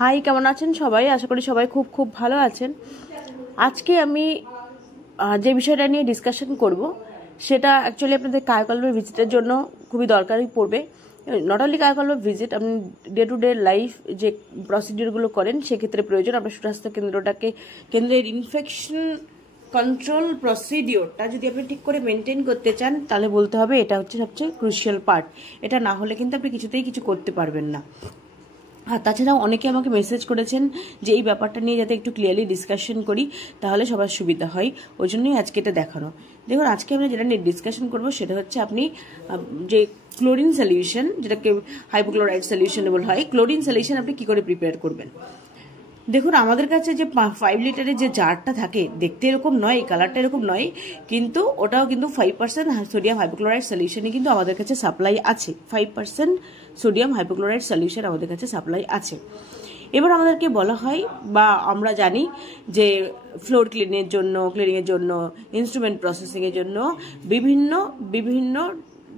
High, কেমন আছেন সবাই? আশা করি সবাই খুব খুব ভালো আছেন। আজকে আমি যে বিষয়টা নিয়ে ডিসকাশন করব সেটা অ্যাকচুয়ালি আপনাদের কায়াকল্পের ভিজিটের জন্য খুবই দরকারি পড়বে। নট অনলি কায়াকল্প ভিজিট, আপনি ডে টু ডে লাইফ যে প্রসিডিওরগুলো করেন সেক্ষেত্রে প্রয়োজন। আপনার সুস্বাস্থ্য কেন্দ্রের ইনফেকশন কন্ট্রোল প্রসিডিওরটা যদি আপনি ঠিক করে মেনটেন করতে চান তাহলে বলতে হবে এটা হচ্ছে সবচেয়ে ক্রুশিয়াল পার্ট। এটা না হলে কিন্তু আপনি কিছুতেই কিছু করতে পারবেন না। আর তাছাড়াও অনেকে আমাকে মেসেজ করেছেন যে এই ব্যাপারটা নিয়ে যাতে একটু ক্লিয়ারলি ডিসকাশন করি তাহলে সবার সুবিধা হয়, ওই জন্যই আজকে এটা দেখানো। দেখুন, আজকে আমরা যেটা নিয়ে ডিসকাশন করবো সেটা হচ্ছে আপনি যে ক্লোরিন সলিউশন, যেটাকে হাইপোক্লোরাইড সলিউশন বলা হয়, ক্লোরিন সলিউশন আপনি কি করে প্রিপেয়ার করবেন। দেখুন, আমাদের কাছে যে 5 লিটারের যে জারটা থাকে দেখতে এরকম নয়, কালারটা এরকম নয়, কিন্তু ওটাও কিন্তু 5% সোডিয়াম হাইপোক্লোরাইড সলিউশনে কিন্তু আমাদের কাছে সাপ্লাই আছে। 5% সোডিয়াম হাইপোক্লোরাইড সলিউশন আমাদের কাছে সাপ্লাই আছে। এবার আমাদেরকে বলা হয় বা আমরা জানি যে ফ্লোর ক্লিনিংয়ের জন্য ইনস্ট্রুমেন্ট প্রসেসিংয়ের জন্য বিভিন্ন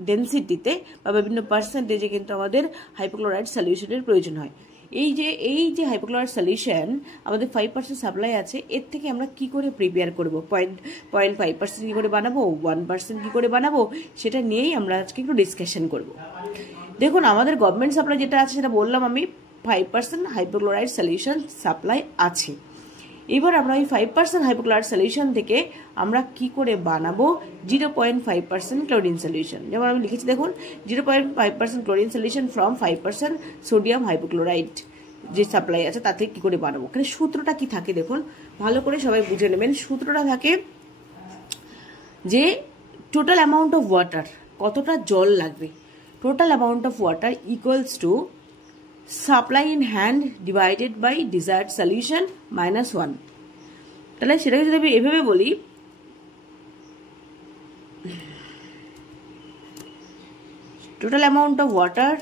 ডেন্সিটিতে বা বিভিন্ন পার্সেন্টেজে কিন্তু আমাদের হাইপোক্লোরাইড সলিউশনের প্রয়োজন হয়। এই যে হাইপোক্লোরাইড সলিউশন আমাদের 5% সাপ্লাই আছে, এর থেকে আমরা কি করে প্রিপেয়ার করব, 0.5% কি করে বানাবো, 1% কি করে বানাবো, সেটা নিয়েই আমরা আজকে একটু ডিসকাশন করব। দেখুন, আমাদের গভর্নমেন্ট সাপ্লাই যেটা আছে সেটা বললাম আমি, 5% হাইপোক্লোরাইড সলিউশন সাপ্লাই আছে। এবার আমরা ওই 5% হাইপোক্লোরাইড সলিউশন থেকে আমরা কি করে বানাবো 0.5% ক্লোরিন সলিউশন। যেমন আমি লিখেছি, দেখুন, 0.5% chlorine solution from 5% sodium hypochlorite যে সাপ্লাই আছে তাতে কি করে বানাবো। এখানে সূত্রটা কি থাকে দেখুন, ভালো করে সবাই বুঝে নেবেন। সূত্রটা থাকে যে টোটাল অ্যামাউন্ট অফ ওয়াটার, কতটা জল লাগবে, total amount of water equals to supply in hand divided by desired solution -1। তাহলে সেটাকে যদি আমি এভাবে বলি, total amount of water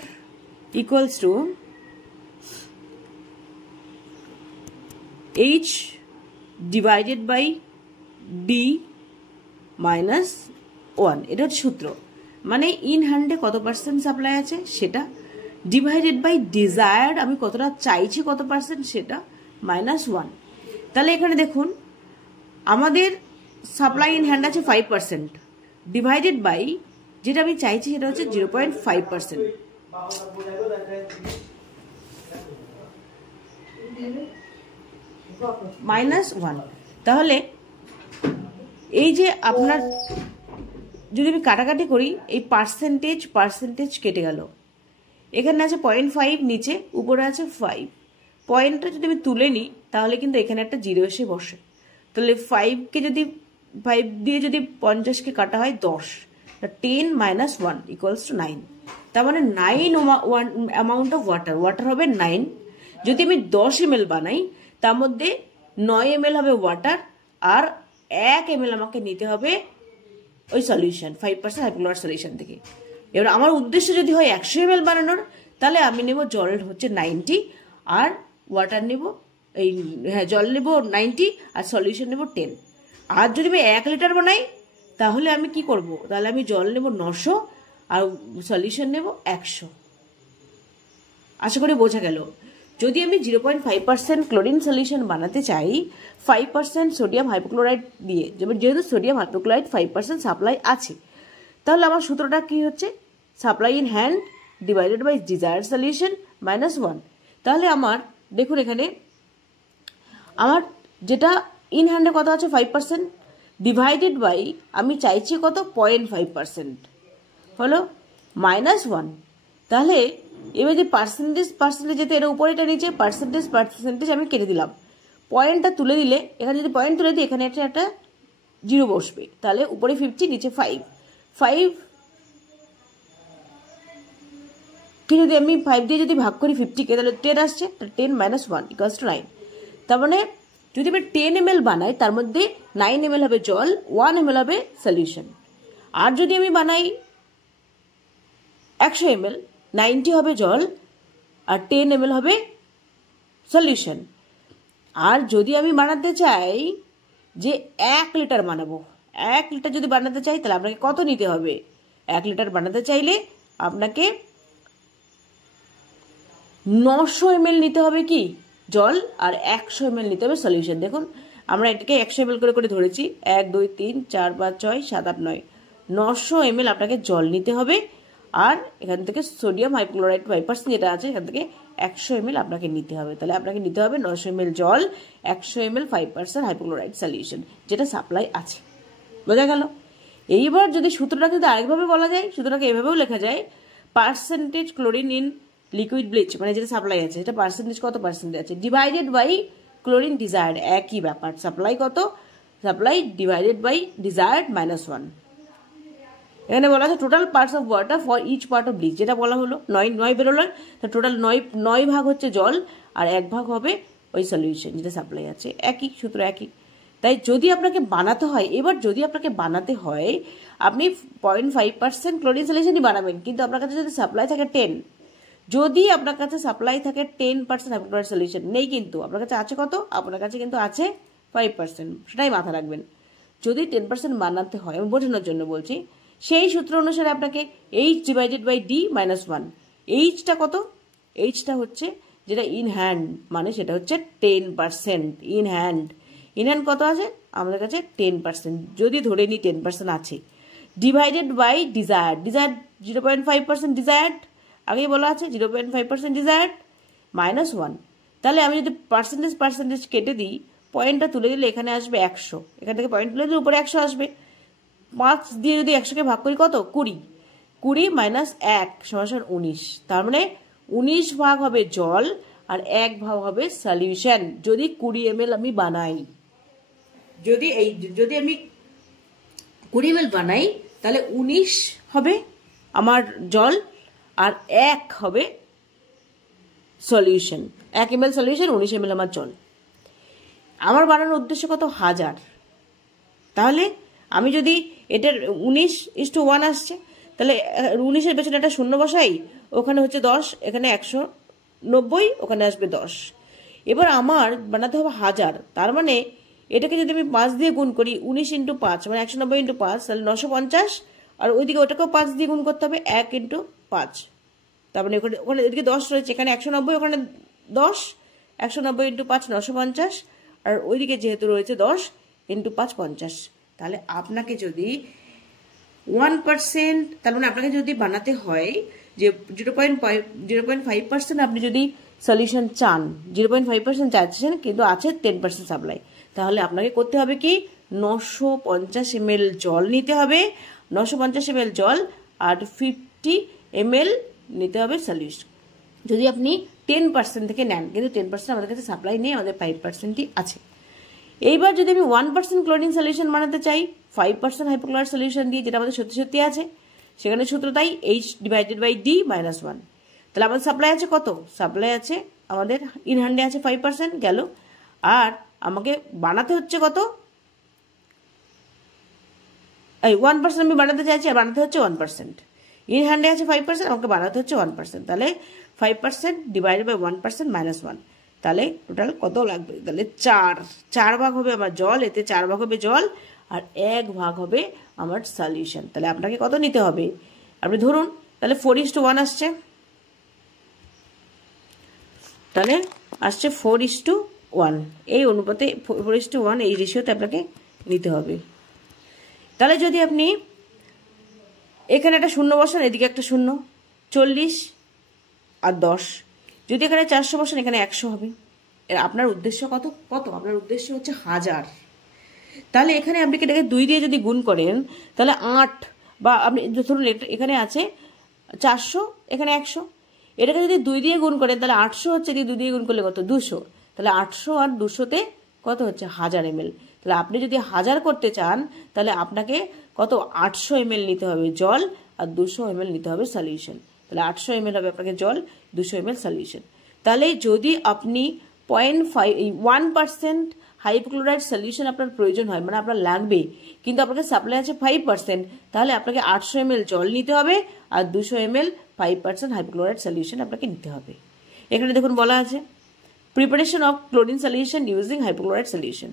equals to H divided by D -1। এটা হচ্ছে সূত্র। মানে ইন হ্যান্ডে কত পার্সেন্ট সাপ্লাই আছে সেটা, ডিভাইডেড বাই ডিজায়ার্ড আমি কতটা চাইছি কত পার্সেন্ট সেটা, -1। তাহলে এখানে দেখুন, আমাদের সাপ্লাই ইন হ্যান্ড আছে 5%, ডিভাইডেড বাই যেটা আমি চাইছি সেটা হচ্ছে 0.5%, -1। তাহলে এই যে আপনার যদি আমি কাটাকাটি করি, এই পার্সেন্টেজ কেটে গেল। এখানে আছে 0.5, নিচে, উপরে আছে 5। পয়েন্টটা যদি আমি তুলে নিই তাহলে কিন্তু এখানে একটা 0 এসে বসে। তাহলে 5 দিয়ে যদি 50-কে কাটা হয় 10, 10 - 1 ইকুয়ালস টু 9। তার মানে 9 অ্যামাউন্ট অফ ওয়াটার হবে 9। যদি আমি 10 ml বানাই তার মধ্যে 9 ml হবে ওয়াটার, আর 1 ml আমাকে নিতে হবে ওই সলিউশন 5% হাইপোক্লোরাইড সলিউশন থেকে। এবার আমার উদ্দেশ্য যদি হয় 100 ml বানানোর, তাহলে আমি নেব জল হচ্ছে 90 আর ওয়াটার নেব, জল নেব 90 আর সলিউশন নেব 10। আর যদি আমি 1 লিটার বানাই তাহলে আমি কি করব, তাহলে আমি জল নেব 900 আর সলিউশন নেব 100। আশা করি বোঝা গেল। যদি আমি 0.5% ক্লোরিন সলিউশন বানাতে চাই 5% সোডিয়াম হাইপোক্লোরাইড দিয়ে, যেহেতু সোডিয়াম হাইপোক্লোরাইড 5% সাপ্লাই আছে, তাহলে আমার সূত্রটা কি হচ্ছে, supply in hand divided by desired solution -1। তাহলে আমার দেখুন, এখানে আমার যেটা ইন হ্যান্ডে কত আছে 5%, ডিভাইডেড বাই আমি চাইছি কত 0.5% হলো -1। তাহলে এবার যে পার্সেন্টেজ যেতে এর উপরে এটা নিচে পার্সেন্টেজ আমি কেটে দিলাম। পয়েন্টটা তুলে দিলে, এখানে যদি পয়েন্ট তুলে দিই এখানে একটা 0 বসবে। তাহলে উপরে 50, নিচে 5 কে যদি আমি 5 দিয়ে যদি ভাগ করি 50-কে, তাহলে 10 আসছে, 10 - 1 ইকুয়ালস টু 9। তার মানে যদি আমি 10 ml বানাই তার মধ্যে 9 ml হবে জল, 1 ml হবে সলিউশন। আর যদি আমি বানাই 100 ml, 90 হবে জল আর 10 ml হবে সলিউশন। আর যদি আমি বানাতে চাই যে 1 লিটার বানাবো, 1 লিটার যদি বানাতে চাই তাহলে আপনাকে কত নিতে হবে, 1 লিটার বানাতে চাইলে আপনাকে 900 ml নিতে হবে কি জল আর 100 ml নিতে হবে সলিউশন। দেখুন আমরা এটাকে 100 ml করে ধরেছি, 1 2 3 4 5 6 7 8 9 900 ml আপনাকে জল নিতে হবে। আর এখান থেকে সোডিয়াম হাইপোক্লোরাইড 5% যেটা আছে এখান থেকে 100 ml আপনাকে নিতে হবে। তাহলে আপনাকে নিতে হবে 900 ml জল, 100 ml 5% হাইপোক্লোরাইড সলিউশন যেটা সাপ্লাই আছে। বোঝা গেল? এইবার যদি সূত্রটাকে যদি আরেকভাবে বলা যায়, সূত্রটাকে এভাবেও লেখা যায়, percentage chlorine in liquid bleach, মানে যেটা সাপ্লাই আছে সেটা পার্সেন্টেজ কত পার্সেন্টেজ আছে ডিভাইডেড বাই ক্লোরিন ডিজায়ার্ড, একই ব্যাপার। সাপ্লাই কত, সাপ্লাই ডিভাইডেড বাই ডিজায়ার্ড -1। এখানে বলা আছে total parts of water for each part of bleach, যেটা বলা হলো 9 বেরোলো, টোটাল 9 ভাগ হচ্ছে জল আর 1 ভাগ হবে ওই সলিউশন যেটা সাপ্লাই আছে, একই সূত্র একই। তাই যদি আপনাকে বানাতে হয়, এবার যদি আপনাকে বানাতে হয় আপনি 0.5% ক্লোরিন সলিউশনই বানাবেন, কিন্তু আপনার কাছে যদি সাপ্লাই থাকে 10, যদি আপনার কাছে সাপ্লাই থাকে 10% হাইপোক্লোরাইড সলিউশন, নেই কিন্তু আপনার কাছে আছে কত, আপনার কাছে কিন্তু আছে 5%, সেটাই মাথা রাখবেন। যদি 10% বানাতে হয়, আমি বোঝানোর জন্য বলছি, সেই সূত্র অনুসারে আপনাকে H ডিভাইডেড বাই D -1, এইচটা কত, এইচটা হচ্ছে যেটা ইন হ্যান্ড, মানে সেটা হচ্ছে 10%। ইন হ্যান্ড কত আছে আমাদের কাছে 10%, যদি ধরে নিই 10% আছে, ডিভাইডেড বাই ডিজায়ার্ড, 0.5% ডিজায়ার্ড, আগেই বলা আছে 0.5% ডিজায়ার্ড -1। তাহলে আমি যদি পার্সেন্টেজ কেটে দিই, পয়েন্টটা তুলে দিলে এখানে আসবে 100, এখান থেকে পয়েন্ট তুলে দিলে উপরে 100 আসবে। 5 দিয়ে যদি 100কে ভাগ করি কত, 20 -1 = 19, তার মানে 19 ভাগ হবে জল আর 1 ভাগ হবে সলিউশন। যদি 20 ml আমি বানাই, যদি আমি 20 ml বানাই, তাহলে 19 হবে আমার জল আর 1 হবে সলিউশন। 1 ml সলিউশন, 19 ml আমার জল। আমার বানানোর উদ্দেশ্য কত, 1000। তাহলে আমি যদি এটার 19:1 আসছে, তাহলে 19-এর পেছনে একটা শূন্য বসাই, ওখানে হচ্ছে 10, এখানে 190, ওখানে আসবে 10। এবার আমার বানাতে হবে 1000, তার মানে এটাকে যদি আমি 5 দিয়ে গুণ করি, 19 × 5 মানে 190 × 5, তাহলে 950, আর ওইদিকে ওটাকেও 5 দিয়ে গুণ করতে হবে, 1 × 5, তার মানে ওখানে এদিকে 10 রয়েছে, এখানে 190, ওখানে 10, 190 × 5 950, আর ওইদিকে যেহেতু রয়েছে 10 × 5 50। তাহলে আপনাকে যদি 1%, তার মানে আপনাকে যদি বানাতে হয় যে 0.5% আপনি যদি সলিউশন চান, 0.5% চাচ্ছেন কিন্তু আছে 10% সাপ্লাই, তাহলে আপনাকে করতে হবে কি 950 ml জল নিতে হবে, 950 ml জল আর 50 ml নিতে হবে সলিউশন। যদি আপনি 10% থেকে নেন, কিন্তু 10% আমাদের কাছে সাপ্লাই নেই, আমাদের 5%ই আছে। এইবার যদি আমি 1% ক্লোরিন সলিউশন বানাতে চাই 5% হাইপোক্লোরাইড সলিউশন দিয়ে, যেটা আমাদের সত্যি আছে, সেখানে সূত্র তাই H ডিভাইডেড বাই D -1। তাহলে আমাদের সাপ্লাই আছে কত, সাপ্লাই আছে আমাদের ইন হ্যান্ডে আছে 5% গেল, আর আমাকে বানাতে হচ্ছে কত, এই 1% আমি বানাতে চাইছি, আর বানাতে হচ্ছে 1%। ইন হ্যান্ডে আছে 5%, আমাকে বানাতে হচ্ছে 1%, তাহলে 5% ডিভাইডেড বাই 1% -1, তাহলে টোটাল কত লাগবে, তাহলে 4 ভাগ হবে আমার জল, এতে 4 ভাগ হবে জল আর 1 ভাগ হবে আমার সলিউশন। তাহলে আপনাকে কত নিতে হবে, আপনি ধরুন তাহলে 4:1 আসছে, তাহলে আসছে 4:1, এই অনুপাতে 4:1 এই রেশিওতে আপনাকে নিতে হবে। তাহলে যদি আপনি এখানে একটা শূন্য বসান, এদিকে একটা শূন্য, 40 আর 10, যদি এখানে 400 বসান, এখানে 100 হবে। আপনার উদ্দেশ্য কত, আপনার উদ্দেশ্য হচ্ছে 1000। তাহলে এখানে আপনি এটাকে 2 দিয়ে যদি গুণ করেন, তাহলে 8, বা আপনি ধরুন এখানে আছে 400, এখানে 100, এটাকে যদি 2 দিয়ে গুণ করেন তাহলে 800 হচ্ছে, দিয়ে 2 দিয়ে গুণ করলে কত, 200, তাহলে 800 আর 200-তে কত হচ্ছে 1000 ml। তাহলে আপনি যদি 1000 করতে চান, তাহলে আপনাকে কত 800 ml নিতে হবে জল আর 200 ml নিতে হবে সলিউশন। তাহলে 800 ml হবে আপনাকে জল, 200 ml সলিউশন। তাহলে যদি আপনি 1% হাইপোক্লোরাইড সলিউশন আপনার প্রয়োজন হয়, মানে আপনার লাগবে, কিন্তু আপনাকে সাপ্লাই আছে 5%, তাহলে আপনাকে 800 ml জল নিতে হবে আর 200 ml 5% হাইপোক্লোরাইড সলিউশন আপনাকে নিতে হবে। এখানে দেখুন বলা আছে preparation of chlorine solution using hypochlorite solution.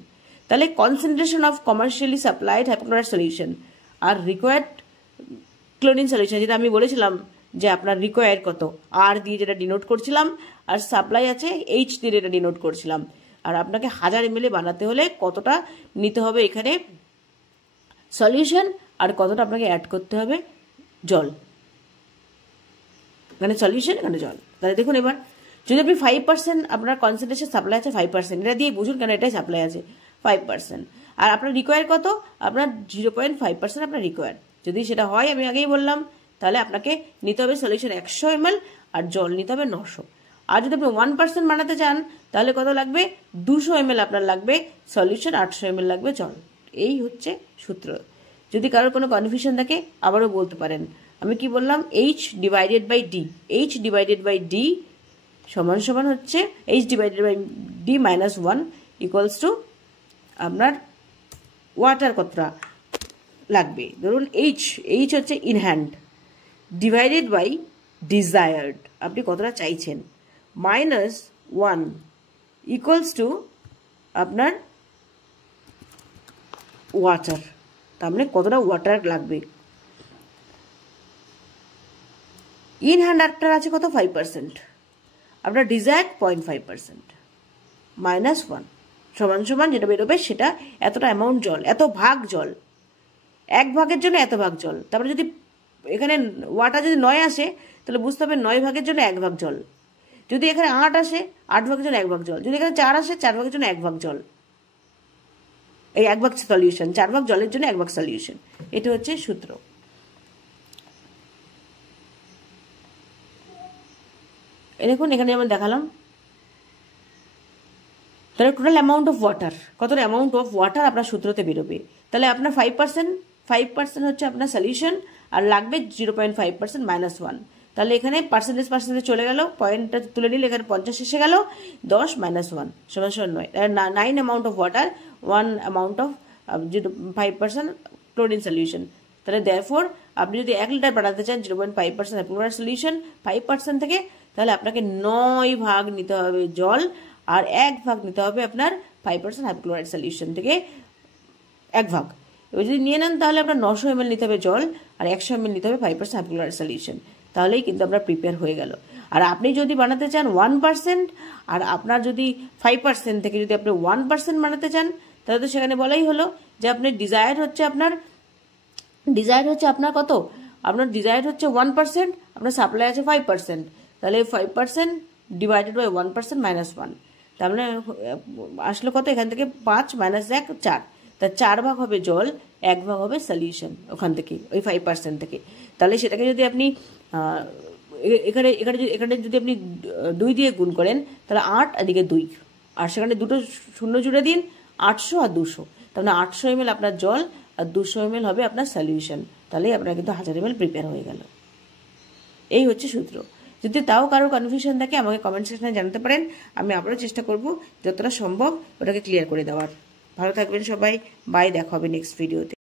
তাহলে concentration of commercially supplied hypochlorite solution আর রিকোয়ার্ড ক্লোরিন সলিউশন, যেটা আমি বলেছিলাম যে আপনার রিকোয়ার কত, আর দিয়ে যেটা ডিনোট করছিলাম, আর সাপ্লাই আছে এইচ দিয়ে যেটা ডিনোট করছিলাম। আর আপনাকে 1000 ml বানাতে হলে কতটা নিতে হবে এখানে সলিউশন, আর কতটা আপনাকে অ্যাড করতে হবে জল। এখানে সলিউশন, এখানে জল। তাহলে দেখুন এবার যদি আপনি 5% আপনার কনসেন্ট্রেশন সাপ্লাই আছে 5%, এটা দিয়ে বুঝুন কেন এটাই সাপ্লাই আছে 5%, আর আপনার রিকোয়ার কত, আপনার 0.5% আপনার রিকোয়ার। যদি সেটা হয় আমি আগেই বললাম, তাহলে আপনাকে নিতে হবে সলিউশন 100 ml আর জল নিতে হবে 900। আর যদি আপনি 1% বানাতে চান তাহলে কত লাগবে, 200 ml আপনার লাগবে সলিউশন, 800 ml লাগবে জল। এই হচ্ছে সূত্র। যদি কারোর কোনো কনফিউশন থাকে আবারও বলতে পারেন। আমি কি বললাম, H divided by D, H divided by D সমান সমান হচ্ছে H divided by D -1 equals to আপনার ওয়াটার কতটা লাগবে। ধরুন H হচ্ছে in hand divided by desired, আপনি কতটা চাইছেন, -1 ইকুয়ালস টু আপনার ওয়াটার, তার মানে কতটা ওয়াটার লাগবে। ইন হ্যান্ড আরেকটার আছে কত, 5%, আপনার ডিজায়ার্ড 0.5%, -1 সমান সমান যেটা বেরোবে সেটা এতটা অ্যামাউন্ট জল, এত ভাগ জল, 1 ভাগের জন্য এত ভাগ জল। তারপরে যদি এখানে ওয়াটার যদি 9 আসে তাহলে বুঝতে হবে 9 ভাগের জন্য 1 ভাগ জল। যদি এখানে 8 আসে 8 ভাগের জন্য 1 ভাগ জল। যদি এখানে 4 আসে 4 ভাগের জন্য 1 ভাগ জল, এই 1 ভাগ সলিউশন, 4 ভাগ জলের জন্য 1 ভাগ সলিউশন। এটা হচ্ছে সূত্র। দেখুন এখানে যেমন দেখালাম, তাহলে টোটাল অ্যামাউন্ট অফ ওয়াটার, কতটা অ্যামাউন্ট অফ ওয়াটার আপনার সূত্রতে বেরোবে। তাহলে আপনার 5% হচ্ছে আপনার সলিউশন, আর লাগবে 0.5% -1। তাহলে এখানে পার্সেন্টেজ চলে গেল, পয়েন্টটা তুলে নিলে এখানে 50 এসে গেল, 10 -1 সমান 9। 9 amount of water, 1 amount of 5% chlorine solution. তাহলে দেয়ারফর আপনি যদি 1 লিটার বানাতে চান 0.5% ক্লোরাইড সলিউশন 5% থেকে, তাহলে আপনাকে 9 ভাগ নিতে হবে জল, আর 1 ভাগ নিতে হবে আপনার 5% হাইপোক্লোরাইড সলিউশন থেকে 1 ভাগ। এবার যদি নিয়ে নেন তাহলে আপনার 900 ml নিতে হবে জল, আর 100 ml নিতে হবে 5% হাইপোক্লোরাইড সলিউশন। তাহলেই কিন্তু আপনার প্রিপেয়ার হয়ে গেল। আর আপনি যদি বানাতে চান 1%, আর আপনার যদি 5% থেকে যদি আপনি 1% বানাতে চান, তাহলে তো সেখানে বলাই হলো যে আপনি ডিজায়ার হচ্ছে আপনার কত, আপনার ডিজায়ার হচ্ছে 1%, আপনার সাপ্লাই আছে 5%, তাহলে 5% ডিভাইডেড বাই 1% -1, তার মানে আসলে কত, এখান থেকে 5 - 1 4, তা 4 ভাগ হবে জল, 1 ভাগ হবে সলিউশন ওখান থেকে, ওই 5% থেকে। তাহলে সেটাকে যদি আপনি এখানে যদি আপনি 2 দিয়ে গুণ করেন তাহলে 8, এদিকে 2, আর সেখানে দুটো শূন্য জুড়ে দিন, 800 আর 200, তাহলে 800 ml আপনার জল আর 200 ml হবে আপনার সলিউশন। তাহলেই আপনার কিন্তু 1000 ml প্রিপেয়ার হয়ে গেল। এই হচ্ছে সূত্র। যদি তাও কারোর কনফিউশন থাকে আমাকে কমেন্ট সেকশনে জানাতে পারেন, আমি আবারও চেষ্টা করব যতটা সম্ভব ওটাকে ক্লিয়ার করে দেওয়ার। ভালো থাকবেন সবাই, বাই, দেখা হবে নেক্সট ভিডিওতে।